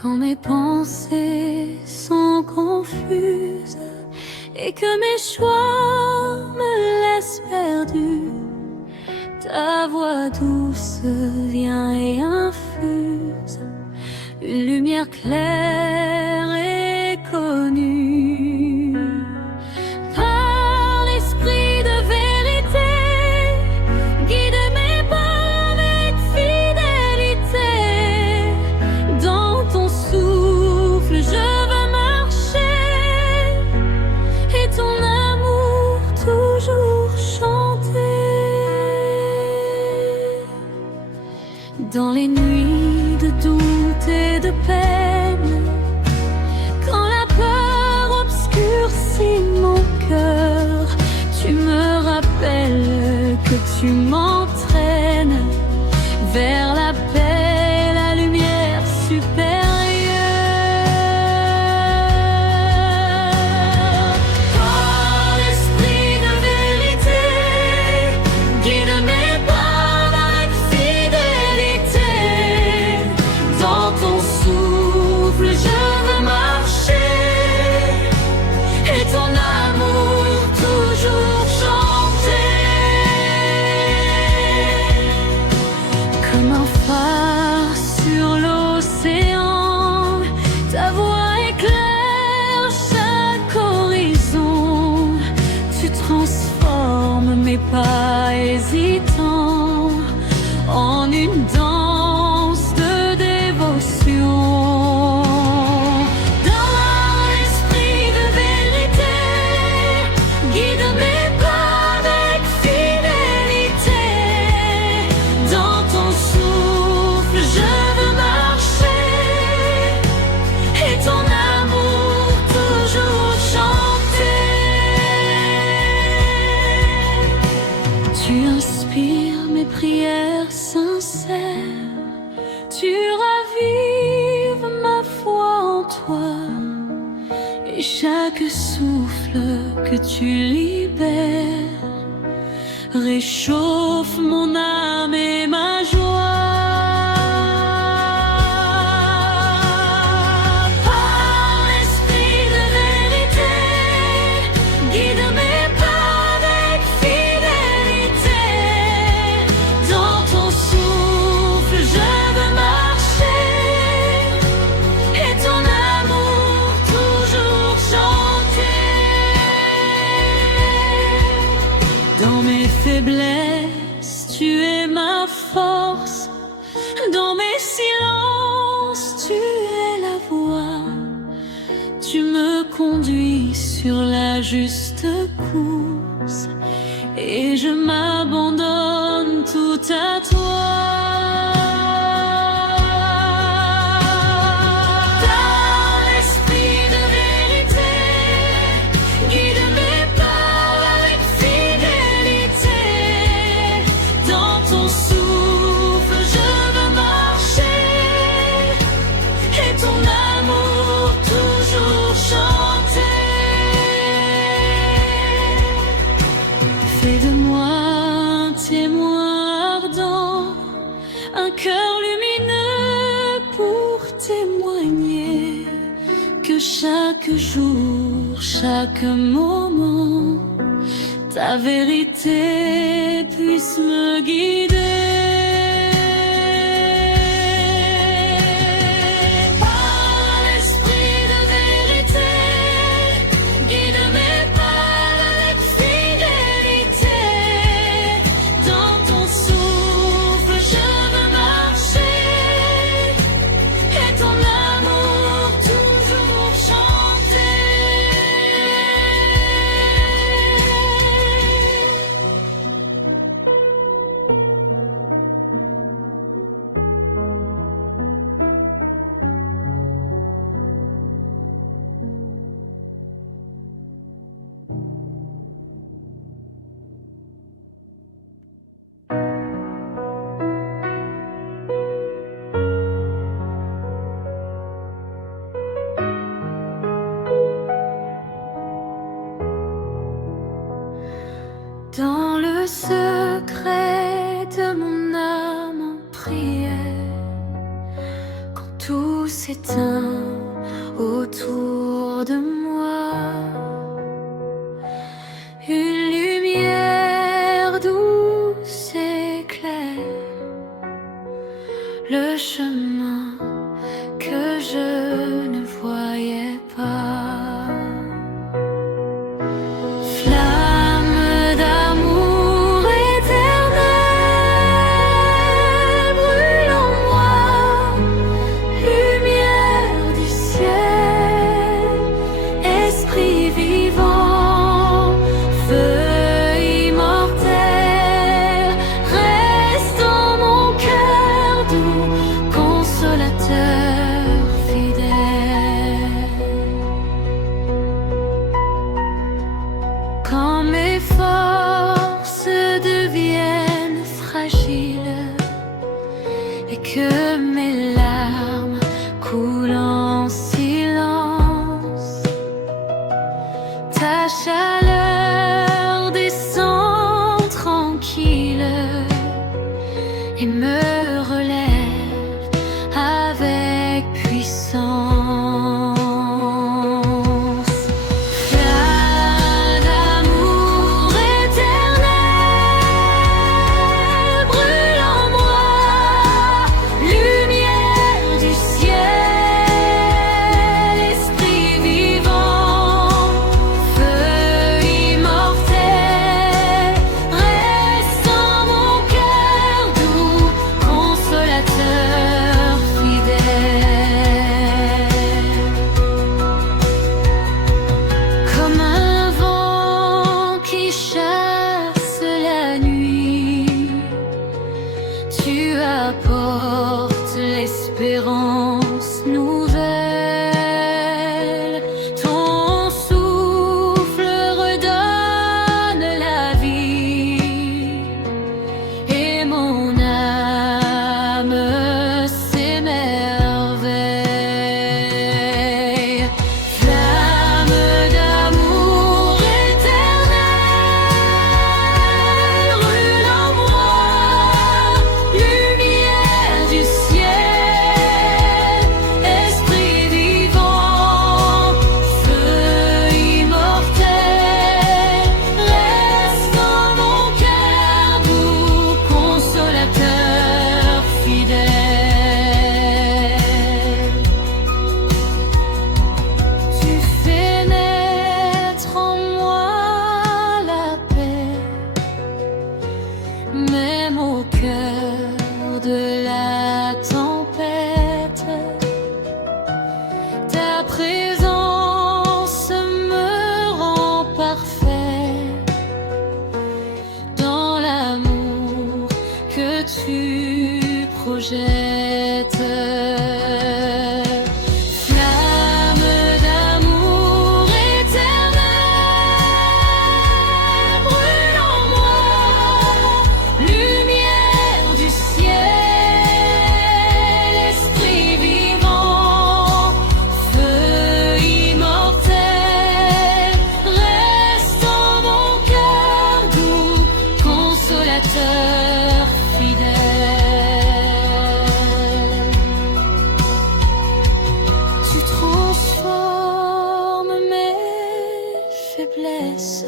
Quand mes pensées sont confuses et que mes choix me laissent perdue, ta voix douce vient et infuse une lumière claire et connue. Par l'esprit de vérité, guide mes pas avec fidélité. Dans ton souffle, je veux marcher et ton amour toujours chanter. Dans les nuits de doute et de peine, quand la peur obscurcit mon cœur, tu me rappelles que tu m'entraînes vers la paix, la lumière supérieure. Par l'esprit de vérité, guide mes pas avec fidélité. Dans ton souffle, je veux marcher et ton amour toujours chanter. Comme un phare sur l'océan, ta voix éclaire chaque horizon. Tu transformes mes pas hésitants en une danse de dévotion. Dans l'esprit de vérité, guide mes pas avec fidélité. Dans ton souffle, je veux marcher et ton amour toujours chanter. Tu inspires mes prières sincères, tu ravives ma foi en toi, et chaque souffle que tu libères réchauffe mon âme et ma joie. Par l'esprit de vérité, guide mes pas avec fidélité. Dans ton souffle, je veux marcher et ton amour toujours chanter. Dans mes faiblesses, tu es ma force. Dans mes silences, tu es la voix. Tu me conduis sur la juste course et je m'abandonne tout à toi. Dans l'esprit de vérité, guide mes pas avec fidélité. Dans ton souffle, je veux marcher et ton amour toujours chanter. Fais de moi un témoin ardent, un cœur lumineux pour témoigner que chaque jour, chaque moment, ta vérité puisse me guider. Par l'esprit de vérité, guide mes pas avec fidélité. Dans ton souffle, je veux marcher et ton amour toujours chanter. Dans le secret de mon âme en prière, quand tout s'est s'éteint autour de moi. Une lumière douce éclaire le chemin que je ne voyais pas. Flamme d'amour éternel, brûle en moi, lumière du ciel, esprit vivant, feu immortel, reste en mon cœur doux, consolateur fidèle. Quand mes forces deviennent fragiles et que mes larmes coulent en silence, ta chaleur descend tranquille et me relève avec puissance. Flamme d'amour éternel, brûle en moi, lumière du ciel, esprit vivant, feu immortel, reste en mon cœur doux, consolateur fidèle. Comme un vent qui chasse la nuit, tu apportes l'espérance nouvelle. Ton souffle redonne la vie et mon âme s'émerveille. Flamme d'amour éternel, brûle en moi, lumière du ciel, esprit vivant, feu immortel, reste en mon cœur doux, consolateur fidèle. Tu fais naître en moi la paix, même au cœur de la tempête. Ta présence me rend parfait dans l'amour que tu projettes. Flamme d'amour éternel, brûle en moi, lumière du ciel, esprit vivant, feu immortel, reste en mon cœur doux, consolateur fidèle. Tu transformes mes faiblesses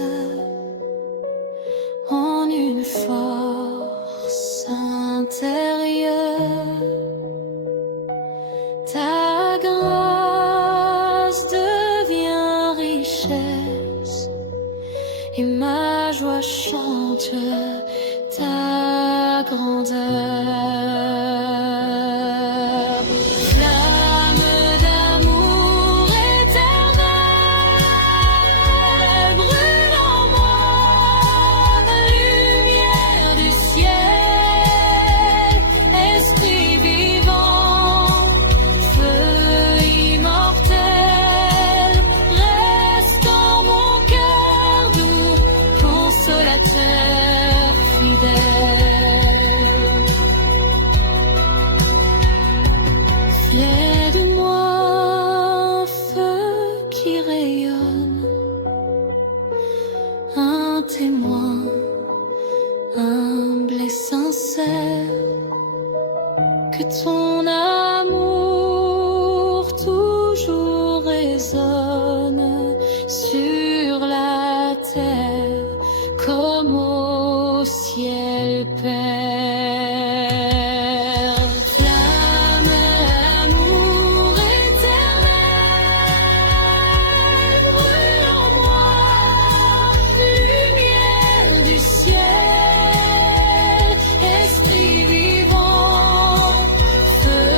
en une force intérieure. Ta grâce devient richesse et ma joie chante ta grandeur. Flamme d'amour éternel, brûle en moi, lumière du ciel, esprit vivant, feu immortel, reste en mon cœur doux, consolateur fidèle. Fier de moi, un feu qui rayonne, un témoin humble et sincère, que ton amour ciel Père. Flamme, amour éternel, brûle en moi, lumière du ciel, esprit vivant, feu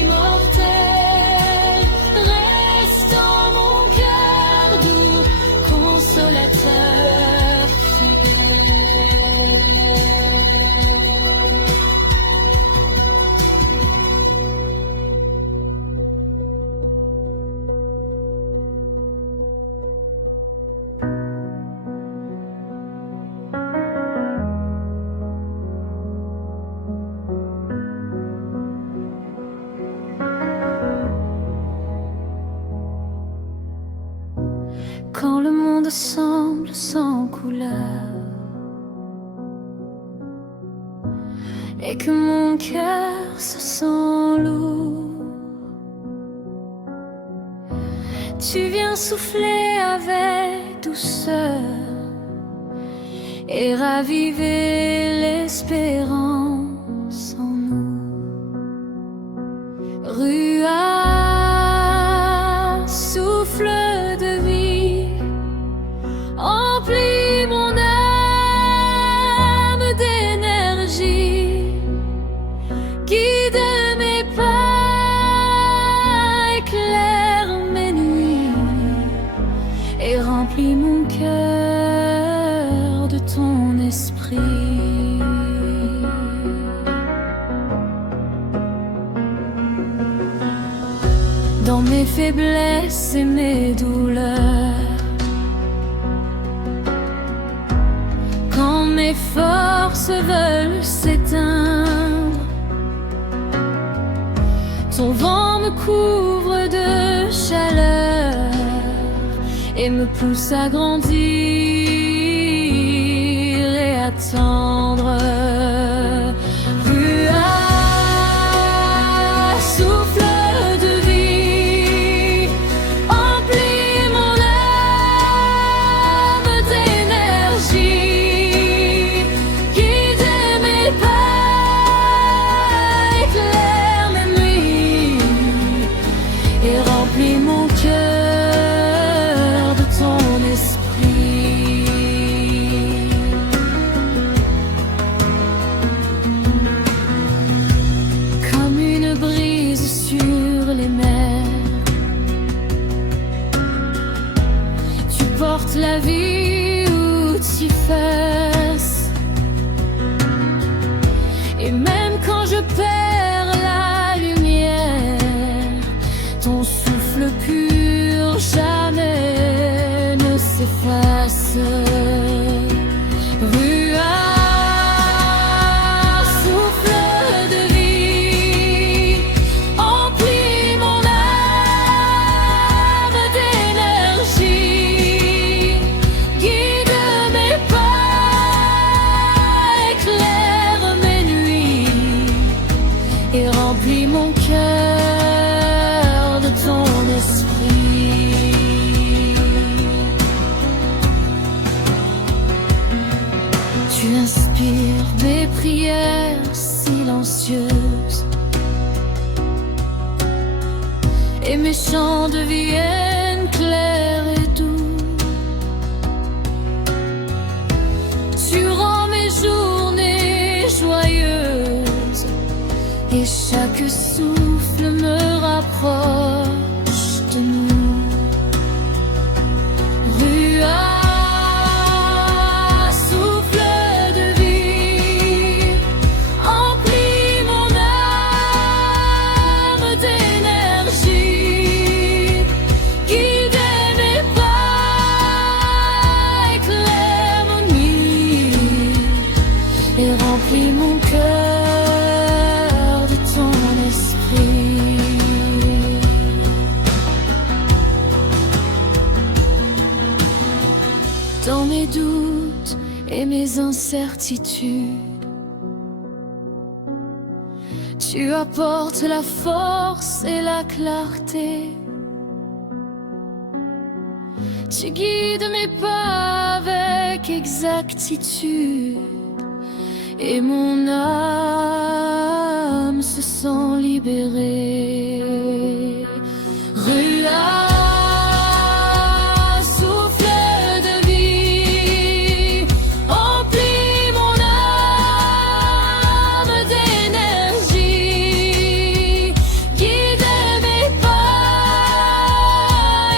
immortel, reste en mon cœur doux, consolateur fidèle. Quand le monde semble sans couleur et que mon cœur se sent lourd, tu viens souffler avec douceur et raviver l'espérance en nous. Ruah, souffle de vie, emplis mon âme d'énergie, guide mes pas, éclaire mes nuits et remplis mon cœur de ton esprit. Dans mes faiblesses et mes douleurs, quand mes forces veulent s'éteindre, ton vent me couvre de chaleur et me pousse à grandir et attendre. Ruah, souffle de vie, emplis mon âme d'énergie, guide mes pas, éclaire mes nuits et remplis mon cœur de ton esprit. Comme une brise sur les mers, tu portes la vie où tu fasses. Et même quand je perds la lumière, ton souffle pur jamais ne s'efface. Ruah, souffle de vie, emplis mon âme d'énergie, guide mes pas, éclaire mes nuits et remplis mon cœur de ton esprit. Tu inspires mes prières silencieuses et mes chants deviennent clairs et doux. Tu rends mes journées joyeuses et chaque souffle me rapproche de nous. Ruah, souffle de vie, emplis mon âme d'énergie, guide mes pas, éclaire mon nuit et remplis mon cœur de ton esprit. Dans mes doutes et mes incertitudes, tu apportes la force et la clarté. Tu guides mes pas avec exactitude et mon âme se sent libérée. Rua, souffle de vie, remplis mon âme d'énergie, guide mes pas,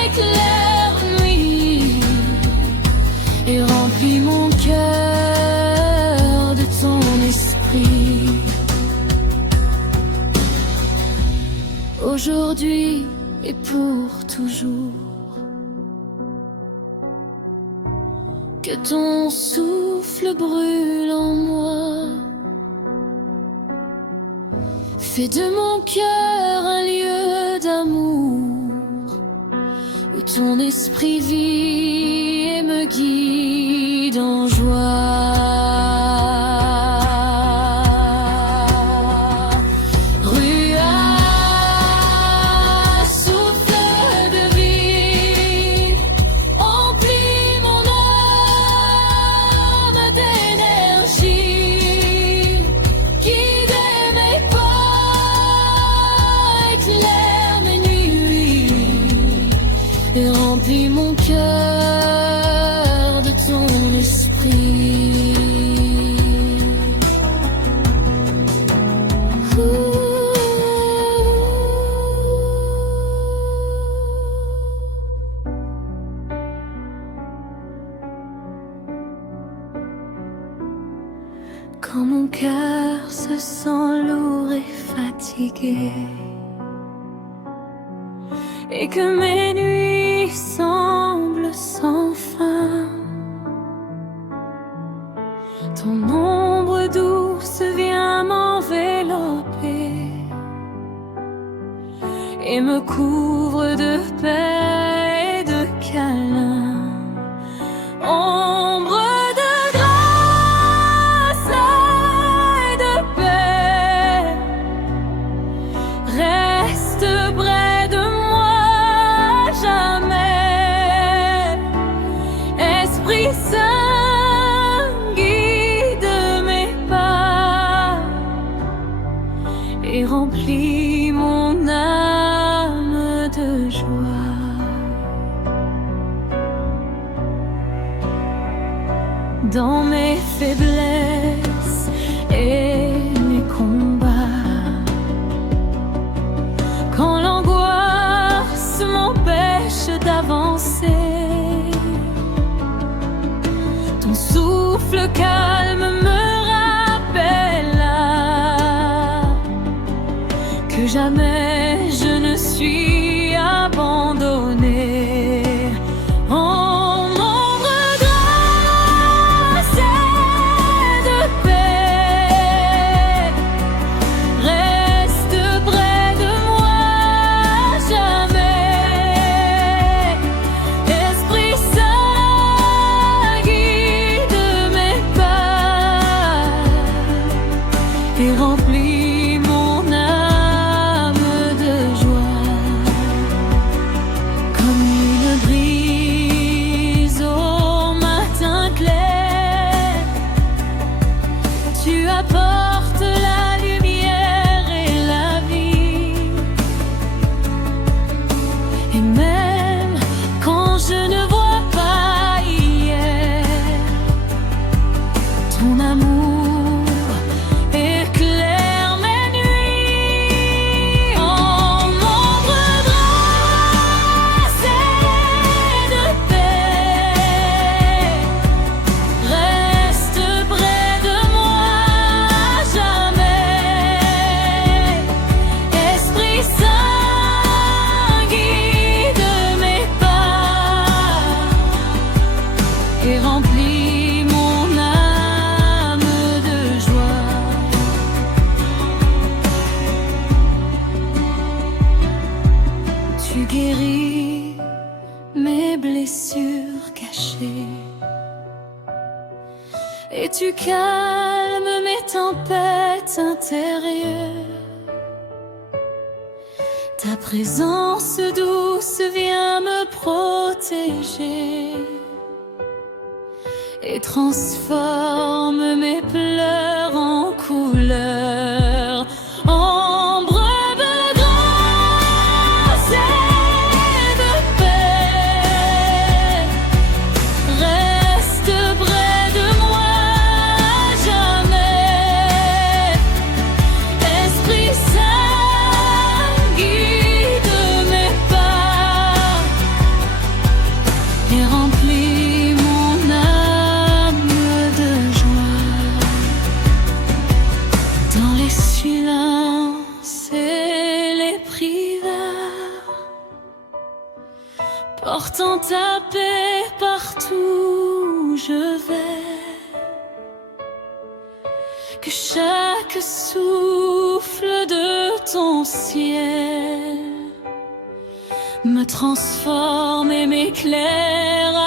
éclaire nuit, et remplis mon cœur de ton esprit. Aujourd'hui et pour toujours, que ton souffle brûle en moi. Fais de mon cœur un lieu d'amour, où ton esprit vit et me guide en joie. Et remplis mon cœur de ton esprit. Quand mon cœur se sent lourd et fatigué, et que mes nuits semblent sans fin, ton ombre douce vient m'envelopper et me couvre de paix et de câlins. Ombre de grâce et de paix, reste près de moi jamais. Esprit Saint, guide mes pas et remplis mon âme de joie. Dans mes faiblesses et mes combats, quand l'angoisse m'empêche d'avancer, ton souffle calme me rappelle que jamais je ne suis abandonné. Et remplis mon âme de joie, comme une brise au matin clair. Tu apportes la lumière et la vie, et même quand je ne vois pas hier, ton amour et remplis mon âme de joie. Tu guéris mes blessures cachées et tu calmes mes tempêtes intérieures. Ta présence douce vient me protéger et transforme mes pleurs et remplis mon âme de joie. Dans les silences et les prières, portant ta paix partout où je vais. Que chaque souffle de ton ciel me transforme et m'éclaire